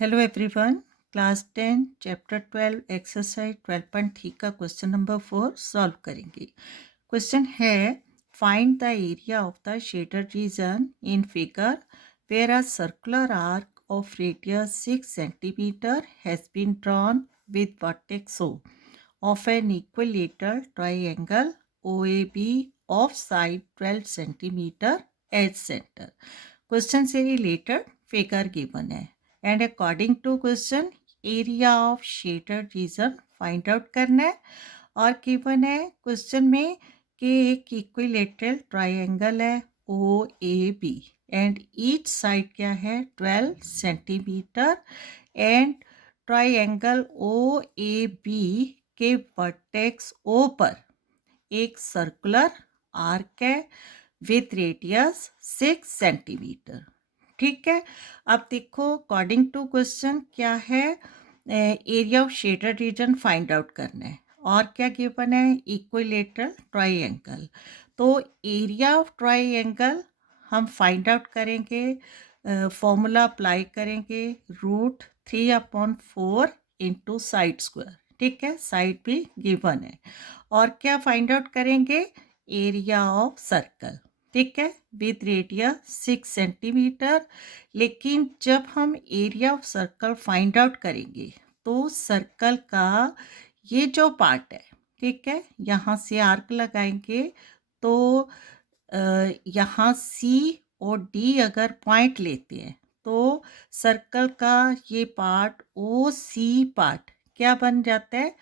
Hello everyone. Class 10 chapter 12 exercise 12.3 का question number 4 solve करेंगे। Question है find the area of the shaded region in figure where a circular arc of radius 6 centimetre has been drawn with vertex O of an equilateral triangle OAB of side 12 centimeter as center. Question से related figure given है and according to question area of shaded region find out करना है और given है question में कि एक equilateral triangle है OAB and each side क्या है 12 centimeter and ट्राइंगल OAB के वर्टेक्स O पर एक सर्कुलर आर्क है विथ रेडियस 6 सेंटीमीटर। ठीक है, अब देखो अकॉर्डिंग टू क्वेश्चन क्या है, area of shaded reason find out करना है और क्या गिवन है, इक्विलेटरल ट्राइंगल। तो एरिया ऑफ ट्राइंगल हम फाइंड आउट करेंगे, फॉर्मूला अप्लाई करेंगे √3/4 इंटू साइड स्क्वायर। ठीक है, साइड भी गिवन है और क्या फाइंड आउट करेंगे, एरिया ऑफ सर्कल। ठीक है, विद रेडियस 6 सेंटीमीटर। लेकिन जब हम area of circle find out करेंगे तो सर्कल का ये जो पार्ट है, ठीक है, यहाँ से आर्क लगाएंगे तो यहाँ सी और डी अगर पॉइंट लेते हैं तो सर्कल का ये पार्ट ओ सी पार्ट क्या बन जाता है,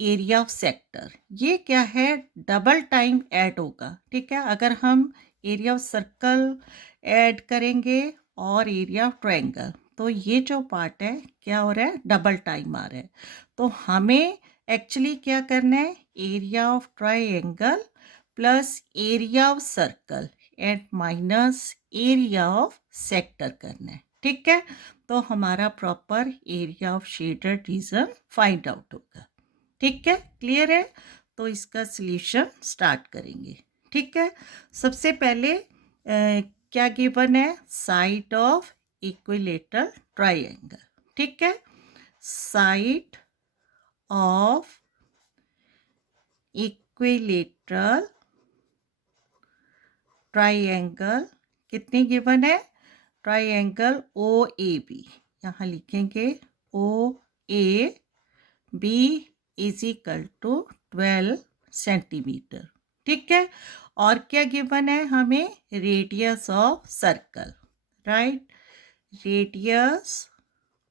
एरिया ऑफ सेक्टर। ये क्या है, डबल टाइम ऐड होगा। ठीक है, अगर हम एरिया ऑफ सर्कल ऐड करेंगे और एरिया ऑफ ट्रायंगल तो ये जो पार्ट है क्या हो रहा है, डबल टाइम आ रहा है। तो हमें एक्चुअली क्या करना है, area of triangle plus area of circle and minus area of sector करना है। ठीक है, तो हमारा proper area of shaded reason find out होगा। ठीक है, क्लियर है। तो इसका सॉल्यूशन स्टार्ट करेंगे। ठीक है, सबसे पहले क्या गिवन है, साइड ऑफ इक्विलेटरल ट्राइंगल। ठीक है, साइड ऑफ इक्विलेटरल ट्राइंगल कितनी गिवन है, ट्राइंगल OAB, यहाँ लिखेंगे OAB is equal to 12 centimetre. ठीक है, और क्या गिवन है हमें, radius of circle. Right, radius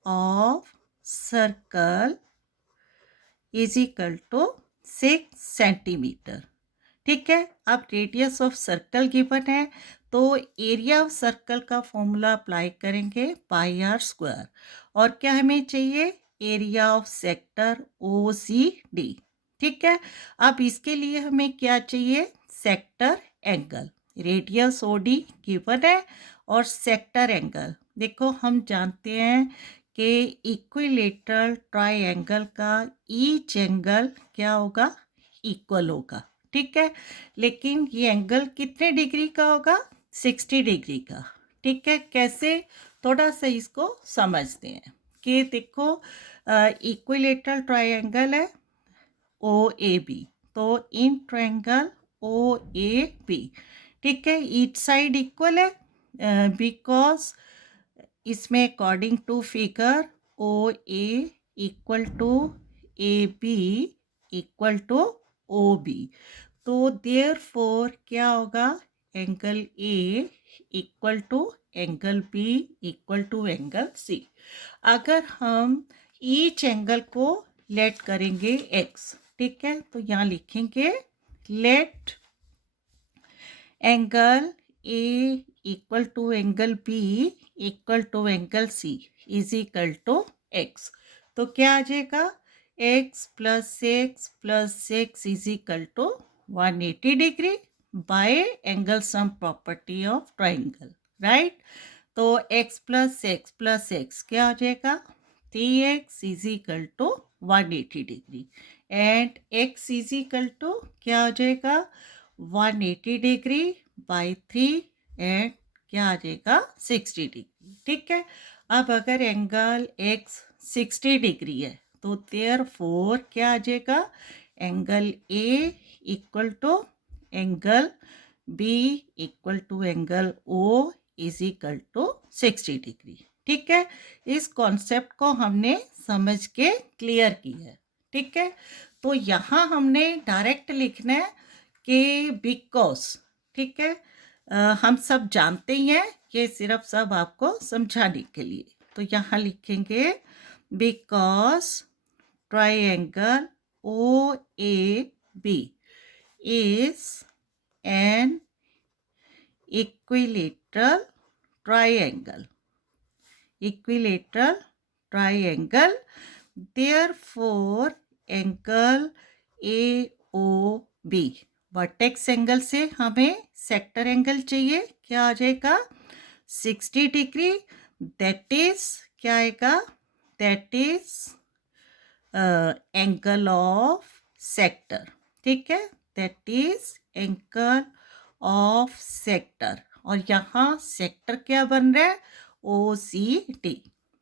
of circle is equal to 6 centimetre. ठीक है, अब रेडियस ऑफ सर्कल गिवन है तो एरिया ऑफ सर्कल का फॉर्मूला अप्लाई करेंगे πr²। और क्या हमें चाहिए, एरिया ऑफ सेक्टर OCD। ठीक है, अब इसके लिए हमें क्या चाहिए, sector angle. Radius OD given है और सेक्टर एंगल देखो हम जानते हैं कि इक्विलेटरल ट्राइंगल का ईच एंगल क्या होगा, इक्वल होगा। ठीक है, लेकिन ये एंगल कितने डिग्री का होगा, 60 डिग्री का। ठीक है, कैसे, थोड़ा सा इसको समझते हैं कि देखो इक्विलेटरल ट्राइंगल है OAB, तो इन ट्राइंगल OAB, ठीक है, ईच साइड इक्वल है बिकॉज इसमें according to figure OA equal to AB equal to OB। तो देयरफॉर क्या होगा, angle A equal to angle B equal to angle C। अगर हम ईच एंगल को लेट करेंगे X, ठीक है, तो यहाँ लिखेंगे let angle A equal to angle B equal to angle C is equal to X। तो क्या आ जाएगा, x plus x is equal to 180 degree by angle sum property of triangle. Right, तो x प्लस x क्या हो जाएगा, 3x is equal to 180 degree and x is equal to क्या हो जाएगा, 180 डिग्री बाय 3 एंड क्या आ जाएगा, 60 डिग्री। ठीक है, अब अगर एंगल x 60 डिग्री है तो देयरफॉर क्या आ जाएगा, angle A equal to angle B equal to angle O is equal to 60 degree. ठीक है, इस कॉन्सेप्ट को हमने समझ के क्लियर किया है। ठीक है, तो यहाँ हमने डायरेक्ट लिखना है कि बिकॉज, ठीक है, हम सब जानते ही हैं, ये सिर्फ सब आपको समझाने के लिए। तो यहाँ लिखेंगे because triangle O A B is an equilateral triangle, equilateral triangle, therefore angle A O B, vertex angle से हमें सेक्टर एंगल चाहिए, क्या आ जाएगा 60 डिग्री, दैट इज क्या आएगा, that is angle of sector. ठीक है, that is angle of sector, और यहाँ सेक्टर क्या बन रहा है, ओ सी टी।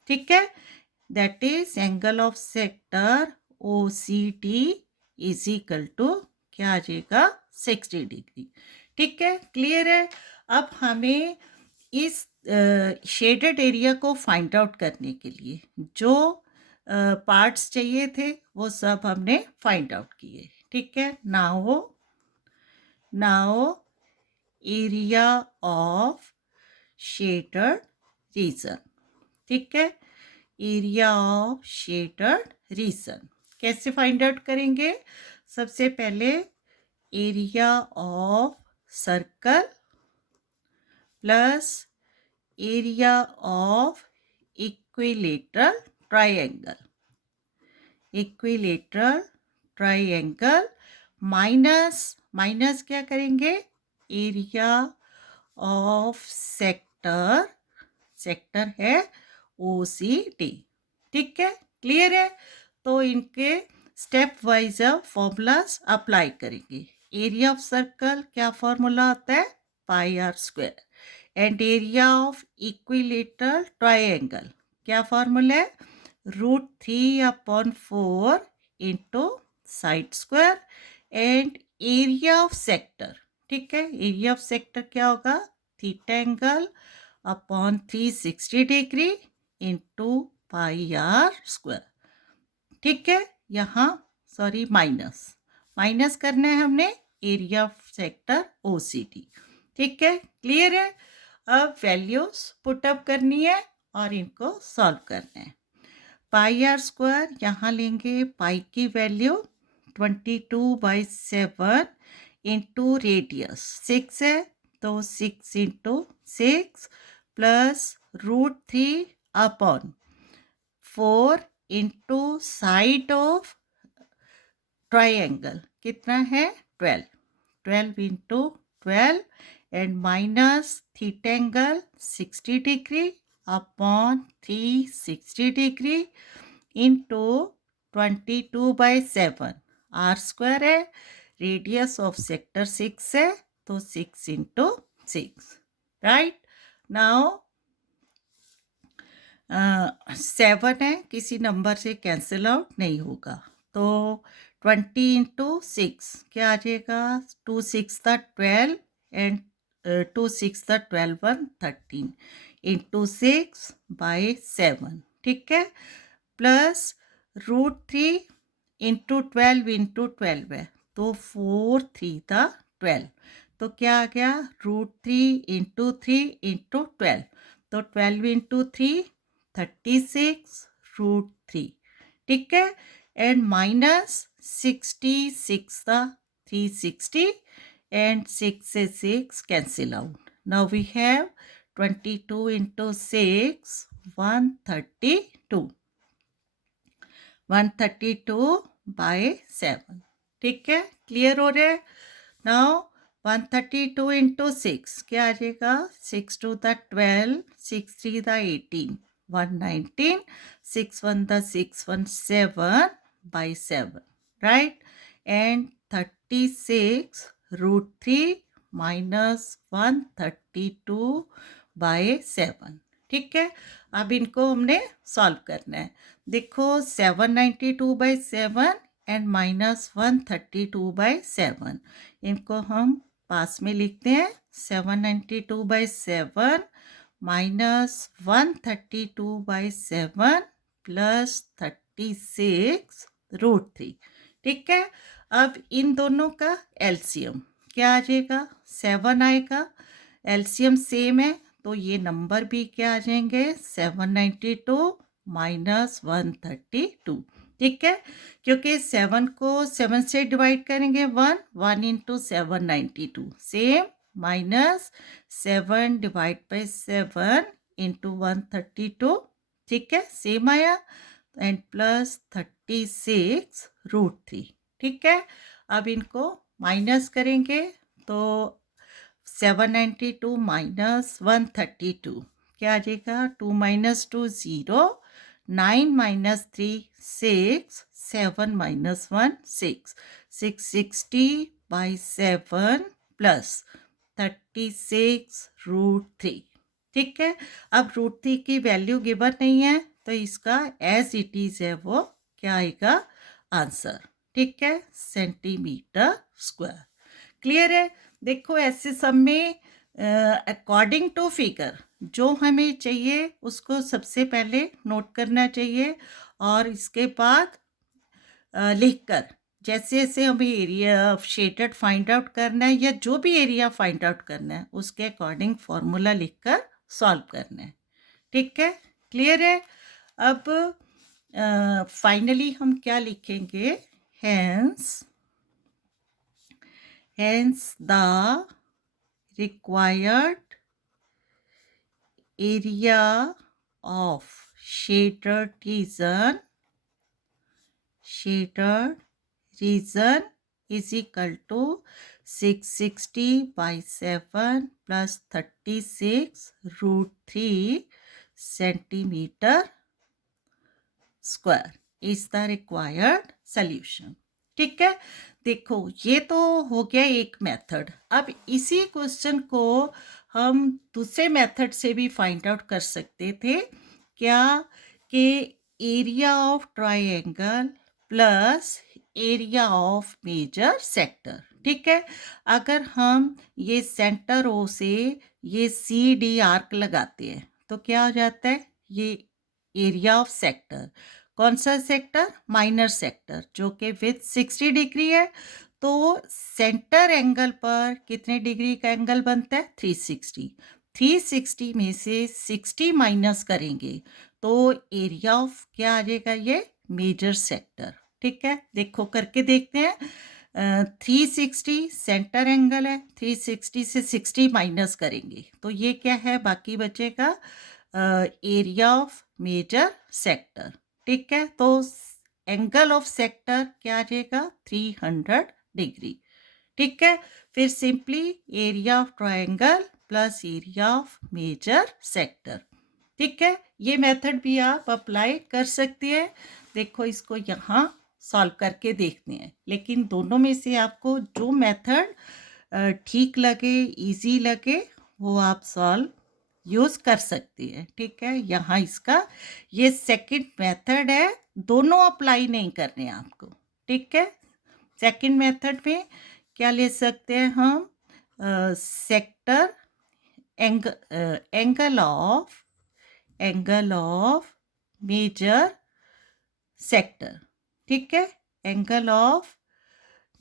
ठीक है, that is angle of sector O C T is equal to क्या आ जाएगा 60 डिग्री। ठीक है, क्लियर है। अब हमें इस शेडेड एरिया को फाइंड आउट करने के लिए जो पार्ट्स चाहिए थे वो सब हमने फाइंड आउट किए। ठीक है, now area of shaded reason. ठीक है, एरिया ऑफ शेडेड रीजन कैसे फाइंड आउट करेंगे, सबसे पहले area of circle plus area of equilateral triangle, equilateral triangle minus क्या करेंगे, एरिया ऑफ सेक्टर, सेक्टर है ओ सी टी। ठीक है, क्लियर है। तो इनके स्टेप वाइज फॉर्मूलाज अप्लाई करेंगे। एरिया ऑफ सर्कल क्या फॉर्मूला होता है, pi r square, and area of equilateral triangle क्या फॉर्मूला है, √3/4 into side square, and area of sector, ठीक है, एरिया ऑफ सेक्टर क्या होगा, theta angle upon 360 degree into pi r square. ठीक है, यहाँ सॉरी माइनस करना है हमने area of sector O C T. ठीक है, क्लियर है। अब वैल्यूज पुटअप करनी है और इनको सॉल्व करना है। पाई आर स्क्वायर यहाँ लेंगे, पाई की वैल्यू 22/7 इंटू रेडियस 6 है तो 6 into 6 plus √3/4 into side of triangle कितना है 12 into 12 and minus theta angle 60 degree upon 360 degree into 22/7, r square है, रेडियस ऑफ सेक्टर 6 है तो 6 इंटू 6। राइट, नाउ 7 है, किसी नंबर से कैंसिल आउट नहीं होगा, तो 20 इंटू 6 क्या आ जाएगा, 2 6 12 एंड 2 6 12 1 13 इंटू 6/7। ठीक है, प्लस √3 इंटू 12 इंटू 12 है तो 4 3 12, तो क्या आ गया √3 इंटू 3 इंटू 12, तो 12 इंटू 3 36 √3। ठीक है, एंड माइनस 66 360 and 6 से 6 cancel out. Now we have 22 into 6 132, 132/7। ठीक है, क्लियर हो रहा है। नाउ 132 into 6 क्या आ जाएगा, 6 2 12, 6 3 18, 119, 6 1 6 1 7/7, right, and 36 √3 minus 132/7। ठीक है, अब इनको हमने सॉल्व करना है। देखो 792/7 एंड -132/7, इनको हम पास में लिखते हैं। 792/7 -132/7 प्लस 36√3। ठीक है, अब इन दोनों का एलसीएम क्या आ जाएगा? 7 आएगा। एलसीएम सेम है तो ये नंबर भी क्या आ जाएंगे? 792 -132। ठीक है, क्योंकि 7 को 7 से डिवाइड करेंगे 1 इंटू 792 सेम, -7/7 इंटू 132। ठीक है, सेम आया, एंड प्लस 36√3। ठीक है, अब इनको माइनस करेंगे तो 792 -132 क्या आ जाएगा? 2 - 2 0, 9 - 3 6, 7 - 1 6, 660/7 प्लस 36√3। ठीक है, अब √3 की वैल्यू गिवन नहीं है तो इसका एज इट इज है वो क्या आएगा? आंसर। ठीक है, सेंटीमीटर स्क्वायर। क्लियर है? देखो ऐसे सब में अकॉर्डिंग टू फिगर जो हमें चाहिए उसको सबसे पहले नोट करना चाहिए, और इसके बाद लिखकर जैसे जैसे हमें area of shaded find out करना है या जो भी एरिया फाइंड आउट करना है उसके अकॉर्डिंग फॉर्मूला लिखकर सॉल्व करना है। ठीक है, क्लियर है? अब फाइनली हम क्या लिखेंगे? Hence the required area of shaded region is equal to 660/7 plus 36√3 centimeter square is the required solution। ठीक है, देखो ये तो हो गया एक मेथड। अब इसी क्वेश्चन को हम दूसरे मेथड से भी फाइंड आउट कर सकते थे। क्या? कि area of triangle plus area of major sector. ठीक है, अगर हम ये सेंटर ओ से ये CD आर्क लगाते हैं तो क्या हो जाता है? ये एरिया ऑफ सेक्टर। कौन सा सेक्टर? माइनर सेक्टर, जो कि विथ 60 डिग्री है। तो सेंटर एंगल पर कितने डिग्री का एंगल बनता है? 360। 360 में से 60 माइनस करेंगे तो एरिया ऑफ क्या आ जाएगा? ये मेजर सेक्टर। ठीक है, देखो करके देखते हैं। 360 सेंटर एंगल है, 360 से 60 माइनस करेंगे तो ये क्या है? बाकी बचेगा एरिया ऑफ मेजर सेक्टर। ठीक है, तो एंगल ऑफ सेक्टर क्या आ जाएगा? 300 डिग्री। ठीक है, फिर simply area of triangle plus area of major sector. ठीक है, ये मेथड भी आप अप्लाई कर सकते हैं। देखो इसको यहाँ सॉल्व करके देखते हैं, लेकिन दोनों में से आपको जो मेथड ठीक लगे, इजी लगे, वो आप सॉल्व यूज कर सकती है। ठीक है, यहाँ इसका ये सेकंड मेथड है, दोनों अप्लाई नहीं करने आपको। ठीक है, सेकंड मेथड में क्या ले सकते हैं हम? Sector angle of major sector. ठीक है, एंगल ऑफ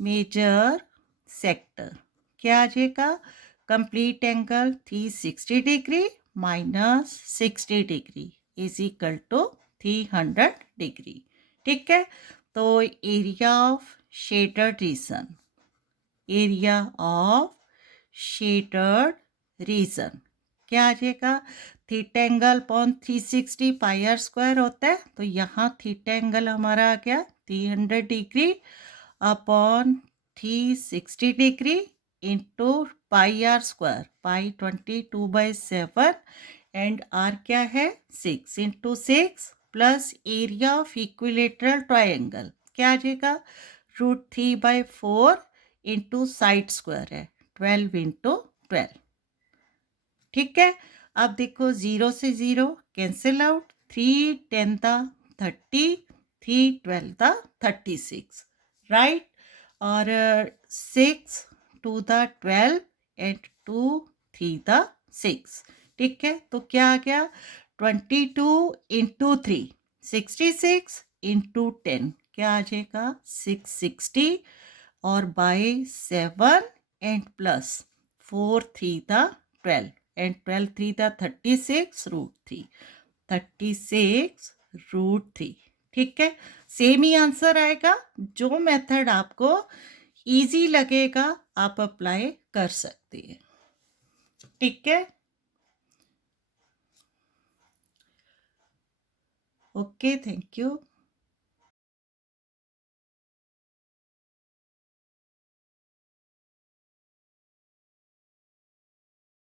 मेजर सेक्टर क्या आ जाएगा? Complete angle 360 degree minus 60 degree is equal to 300 degree. ठीक है, तो area of shaded region, area of shaded region क्या आ जाएगा? Theta angle upon 360 pi r square होता है, तो यहाँ थीटा एंगल हमारा आ गया 300 degree upon 360 degree into pi r square, pi 22/7 and r क्या है? 6 into 6 plus area of equilateral triangle क्या आ जाएगा? √3/4 इंटू साइड स्क्वायर है 12 इंटू 12। ठीक है, अब देखो 0 से 0 कैंसिल आउट, 3 10 दा 30, 3 12 दा 36, राइट। और 6 2 दा 12 एंड 2 3 दा 6, ठीक है। तो क्या आ गया 22 इंटू 3 66 इंटू 10 क्या आ जाएगा 660, और बाय 7 एंड प्लस 4 3 दा 12 एंड 12 3 दा 36 रूट 3, 36 रूट 3, ठीक है। सेम ही आंसर आएगा। जो मेथड आपको इजी लगेगा आप अप्लाई कर सकते हैं, ठीक है। Okay, thank you.